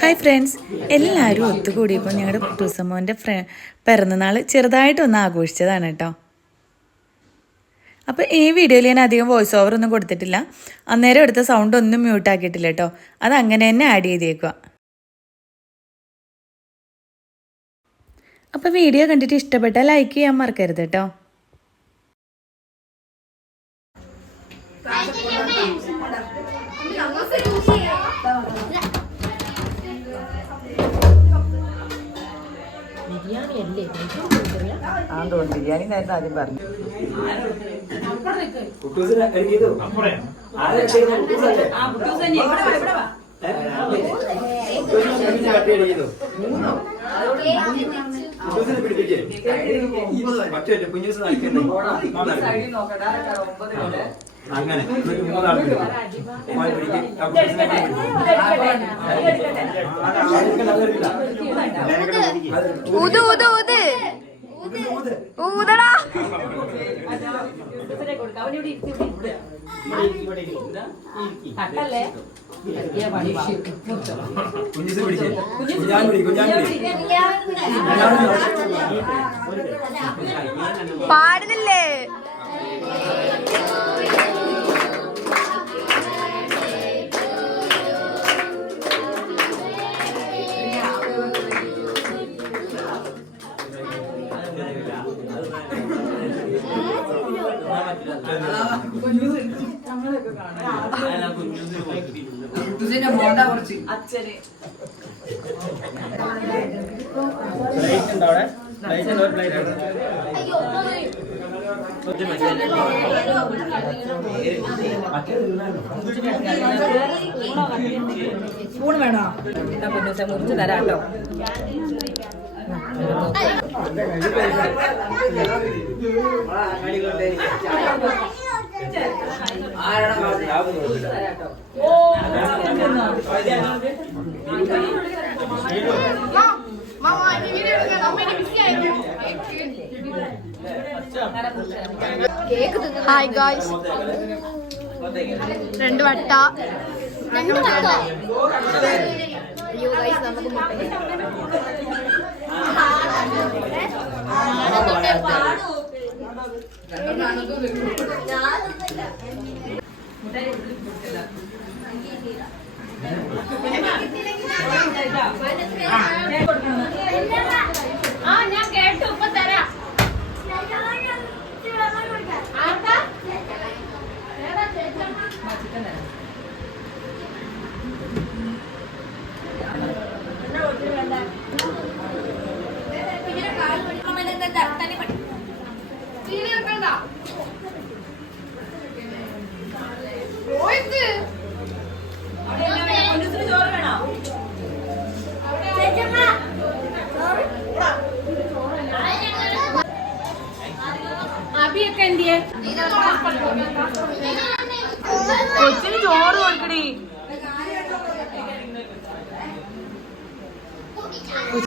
Hi friends. എല്ലാവരും ഒത്തുകൂടിയപ്പോൾ ഞങ്ങളുടെ കുട്ടൂസമ്മോന്റെ ഫ്ര പിറന്നാൾ ചെറുതായിട്ടൊന്ന് ആഘോഷിച്ചതാണ് കേട്ടോ. അപ്പോൾ ഈ വീഡിയോയിൽ ഞാൻ അധികം വോയിസ് ഓവർ ഒന്നും കൊടുത്തിട്ടില്ല. അന്നേരം എടുത്ത സൗണ്ട് ഒന്നും മ്യൂട്ട് ആക്കിയിട്ടില്ല കേട്ടോ. അത് അങ്ങനെ തന്നെ ആഡ് ചെയ്തേക്കുക അപ്പോൾ വീഡിയോ കണ്ടിട്ട് ഇഷ്ടപ്പെട്ടാൽ ലൈക്ക് ചെയ്യാൻ മറക്കരുത് കേട്ടോ ബിരിയാണി നേരത്തെ ആദ്യം പറഞ്ഞു. കുട്ടൂസിനെ അങ്ങനെ. ഒരു മൂന്നാൾ. ഊത് ഊത് ഊത്. ഊത്, ഊത്. ഊതടാ കുഞ്ഞൂസ് പിടിച്ചേ. കുഞ്ഞാൻ പിടി, കുഞ്ഞാൻ പിടി. പാടുന്നില്ലേ? വേണോ കുറച്ച് അച്ഛന് ലൈറ്റ് ഉണ്ടോ അവിടെ? ലൈറ്റ് ഉണ്ടോ? ഒരു പ്ലേറ്റ് ഉണ്ട്. സ്പൂൺ വേണോ മുറിച്ച് തരാട്ടോ ഹായ് ഗായ്സ് രണ്ട് വട്ട. അയ്യോ ഗായ്സ് നമുക്ക് മുട്ട എന്തിയെ കൊച്ചിന് ചോറ് കൊടുക്കടി.